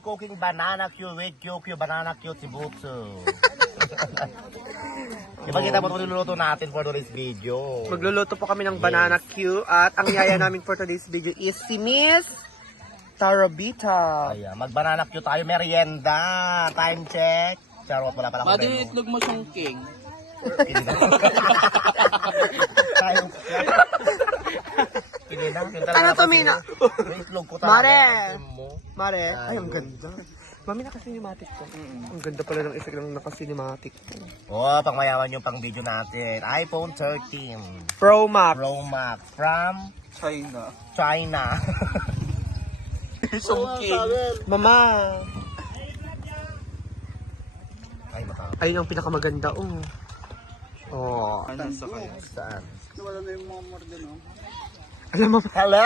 Cooking banana Q with QQ banana Q Tibutsu. Ipakita mo ito niluluto natin for today's video. Magluluto po kami ng banana Q at ang yaya namin for today's video is si Miss Tarabita. Ayan, mag-banana Q tayo, merienda. Time check. Charot, wala pala Pwede yung itlog mo siyang king. Tayo. Ano to, Mina? May itlog ko talaga. Mare! Mo. Mare, ay ang ganda. Mami, naka-cinematic to. Ang ganda pala ng effect ng naka-cinematic to. Oh, pang mayaman yung pang video natin. iPhone 13 Pro Max. Pro Max from China. China. Siyang king. Mama. Ay, mata. Ayun ang pinakamaganda, oh. Oh. Ano sa kanya? Saan? Wala na yung mga morde, no? Alam mo, Hello!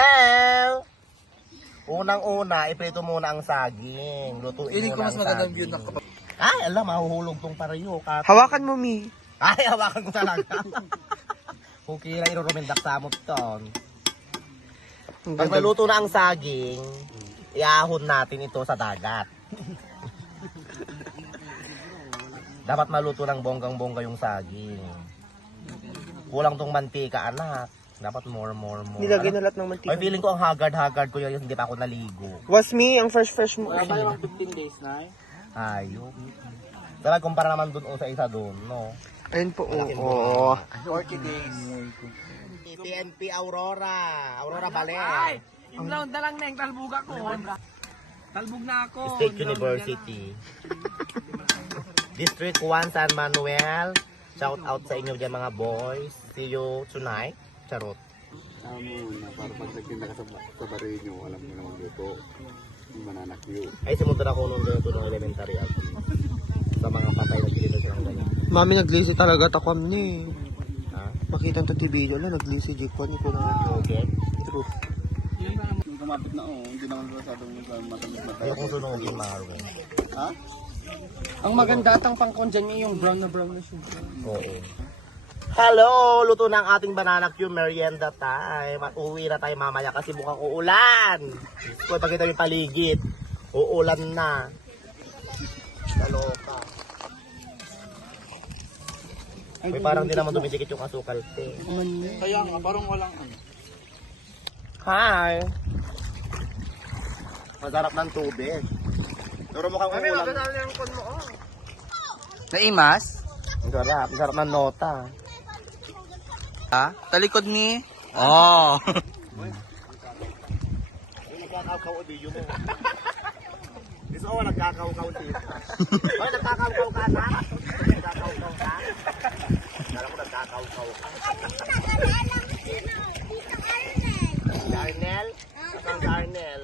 Unang-una, iprito muna ang saging. Lutuin Hindi ko muna mas ang magandang saging. view ng kapag... Ay, alam, mahuhulog tong pareho. hawakan mo, Mi. Ay, hawakan ko talaga. Kung kira, irurumindak sa amot ton. Ang Pag ganda. maluto na ang saging, iahon natin ito sa dagat. Dapat maluto ng bonggang-bongga yung saging. Kulang tong mantika, anak. Dapat more. Nilagay na lahat ng mantika. Ay, feeling ko ang haggard ko yun, hindi pa ako naligo. Was me, ang fresh mo. Wala ba yung 15 days na eh? Ayok. Dapat kumpara naman dun o sa isa dun, no? Ayun po, oo. 40 days. TNP Aurora. Aurora Ballet. Inlaw na lang neng talbuga ko. Talbog na ako. State University. District 1 San Manuel. Shout out sa inyo dyan mga boys. See you tonight. Charot. Na para pag nagtinda ka sa Barreño, alam mo na magluto. Yung banana cue. Ay, simunta na ako nung ganito nung elementary ako. Sa mga patay na gilid silang ganyan. Mami, naglisi talaga takwam niya eh. Ha? Makita ang video lang, naglisi jikon ko na. Okay. True. Nung kumapit na hindi naman masyadong matamis na tayo. Ayokong sunugin, Marvin. Ha? Ang maganda atang pangkon dyan niya yung brown na siya. Oo. Hello! Luto na ang ating banana Q merienda time. At uwi na tayo mamaya kasi mukhang uulan. Kung pakita yung paligid, uulan na. Kaloka. May parang di naman dumidikit yung asukal, te. Kaya nga, parang walang ano. Hi! Masarap ng tubig. Pero mukhang uulan. yung kon mo, oh. Naimas? Ang sarap ng nota. Ha? Talikod ni? Oh. Nagkakaw-kaw o video mo. Gusto ko nagkakaw-kaw dito. Ay, nagkakaw-kaw ka na? Nagkakaw-kaw ka? Kala ko nagkakaw-kaw ka. Si Arnel? Saan si Arnel?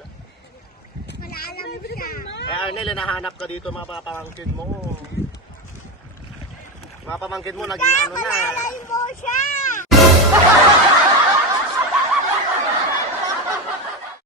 Eh Arnel, nahanap ka dito mga pamangkin mo. Mga pamangkin mo naging ano na. Rainbow siya!